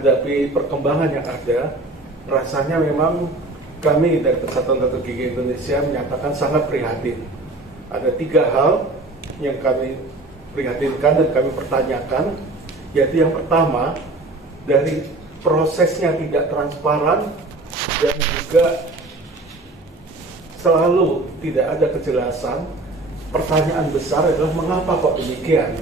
menghadapi perkembangan yang ada, rasanya memang kami dari Persatuan Dokter Gigi Indonesia menyatakan sangat prihatin. Ada 3 hal yang kami prihatinkan dan kami pertanyakan, yaitu yang pertama, dari prosesnya tidak transparan dan juga selalu tidak ada kejelasan. Pertanyaan besar adalah mengapa kok demikian?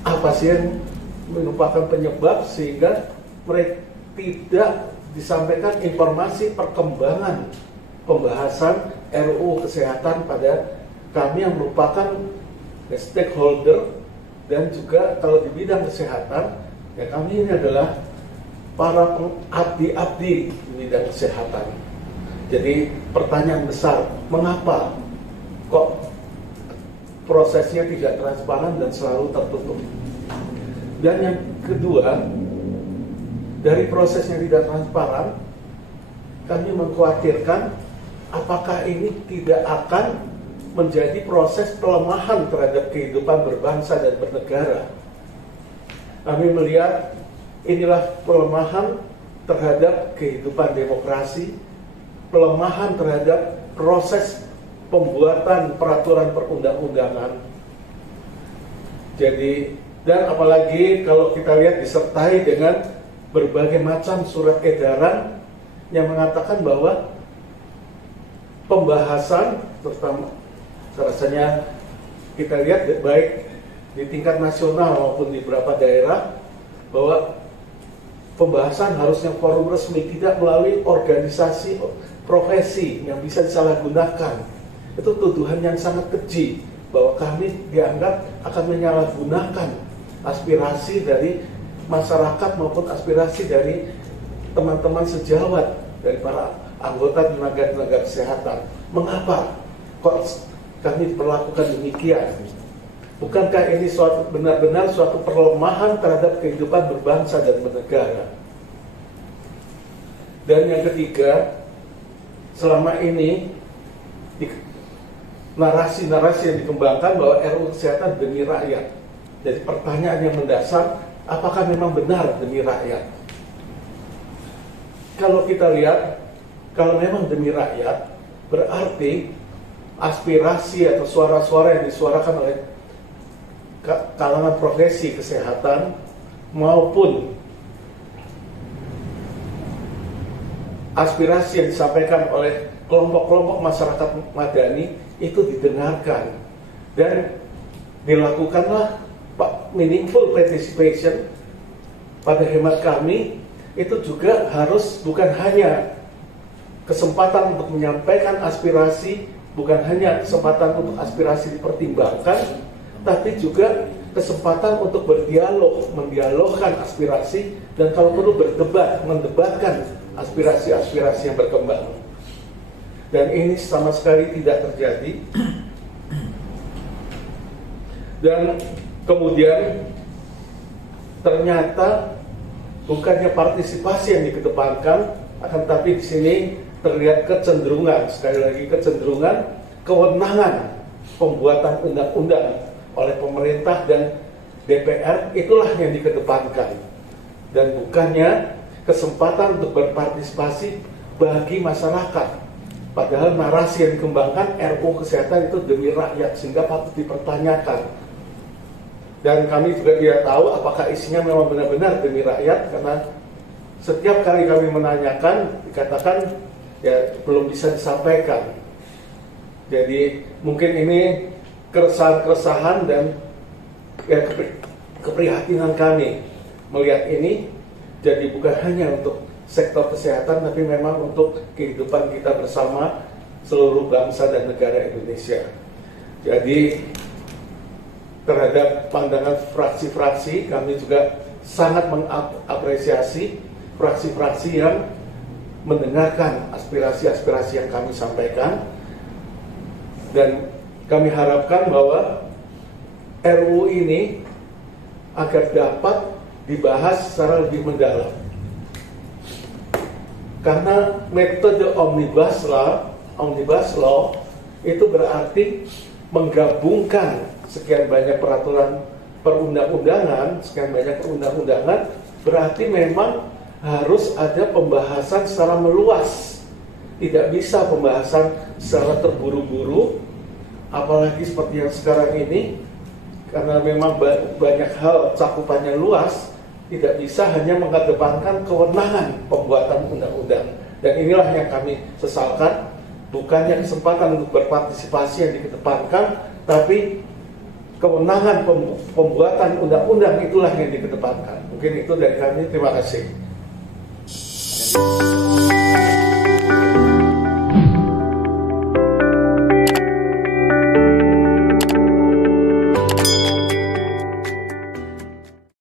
Apa sih yang merupakan penyebab sehingga mereka tidak disampaikan informasi perkembangan pembahasan RUU Kesehatan pada kami yang merupakan stakeholder, dan juga kalau di bidang kesehatan ya kami ini adalah para abdi-abdi di bidang kesehatan. Jadi pertanyaan besar, mengapa kok prosesnya tidak transparan dan selalu tertutup? Dan yang kedua, dari proses yang tidak transparan, kami mengkhawatirkan apakah ini tidak akan menjadi proses pelemahan terhadap kehidupan berbangsa dan bernegara. Kami melihat inilah pelemahan terhadap kehidupan demokrasi, pelemahan terhadap proses pembuatan peraturan perundang-undangan. Jadi, dan apalagi kalau kita lihat disertai dengan berbagai macam surat edaran yang mengatakan bahwa pembahasan, terutama rasanya kita lihat baik di tingkat nasional maupun di beberapa daerah, bahwa pembahasan harusnya forum resmi, tidak melalui organisasi profesi yang bisa disalahgunakan. Itu tuduhan yang sangat keji bahwa kami dianggap akan menyalahgunakan aspirasi dari masyarakat maupun aspirasi dari teman-teman sejawat, dari para anggota tenaga kesehatan. Mengapa kok kami diperlakukan demikian? Bukankah ini benar-benar suatu perlemahan terhadap kehidupan berbangsa dan bernegara? Dan yang ketiga, selama ini narasi-narasi yang dikembangkan bahwa RUU Kesehatan demi rakyat. Jadi pertanyaan yang mendasar, apakah memang benar demi rakyat? Kalau kita lihat, kalau memang demi rakyat, berarti aspirasi atau suara-suara yang disuarakan oleh kalangan profesi kesehatan maupun aspirasi yang disampaikan oleh kelompok-kelompok masyarakat madani itu didengarkan dan dilakukanlah meaningful participation. Pada hemat kami itu juga harus bukan hanya kesempatan untuk menyampaikan aspirasi, bukan hanya kesempatan untuk aspirasi dipertimbangkan, tapi juga kesempatan untuk berdialog, mendialogkan aspirasi, dan kalau perlu berdebat, mendebatkan aspirasi-aspirasi yang berkembang. Dan ini sama sekali tidak terjadi. Dan kemudian ternyata bukannya partisipasi yang dikedepankan, akan tapi di sini terlihat kecenderungan, sekali lagi kecenderungan kewenangan pembuatan undang-undang oleh pemerintah dan DPR, itulah yang dikedepankan, dan bukannya kesempatan untuk berpartisipasi bagi masyarakat. Padahal narasi yang dikembangkan RUU Kesehatan itu demi rakyat, sehingga patut dipertanyakan. Dan kami juga tidak tahu apakah isinya memang benar-benar demi rakyat, karena setiap kali kami menanyakan dikatakan ya belum bisa disampaikan. Jadi mungkin ini keresahan-keresahan dan ya, keprihatinan kami melihat ini. Jadi bukan hanya untuk sektor kesehatan, tapi memang untuk kehidupan kita bersama seluruh bangsa dan negara Indonesia. Jadi terhadap pandangan fraksi-fraksi, kami juga sangat mengapresiasi fraksi-fraksi yang mendengarkan aspirasi-aspirasi yang kami sampaikan, dan kami harapkan bahwa RUU ini agar dapat dibahas secara lebih mendalam. Karena metode omnibus law itu berarti menggabungkan sekian banyak peraturan perundang-undangan, sekian banyak perundang-undangan berarti memang harus ada pembahasan secara meluas. Tidak bisa pembahasan secara terburu-buru, apalagi seperti yang sekarang ini, karena memang banyak hal cakupannya luas, tidak bisa hanya mengedepankan kewenangan pembuatan undang-undang. Dan inilah yang kami sesalkan, bukannya kesempatan untuk berpartisipasi yang dikedepankan, tapi kewenangan pembuatan undang-undang itulah yang dikedepankan. Mungkin itu dari kami, terima kasih.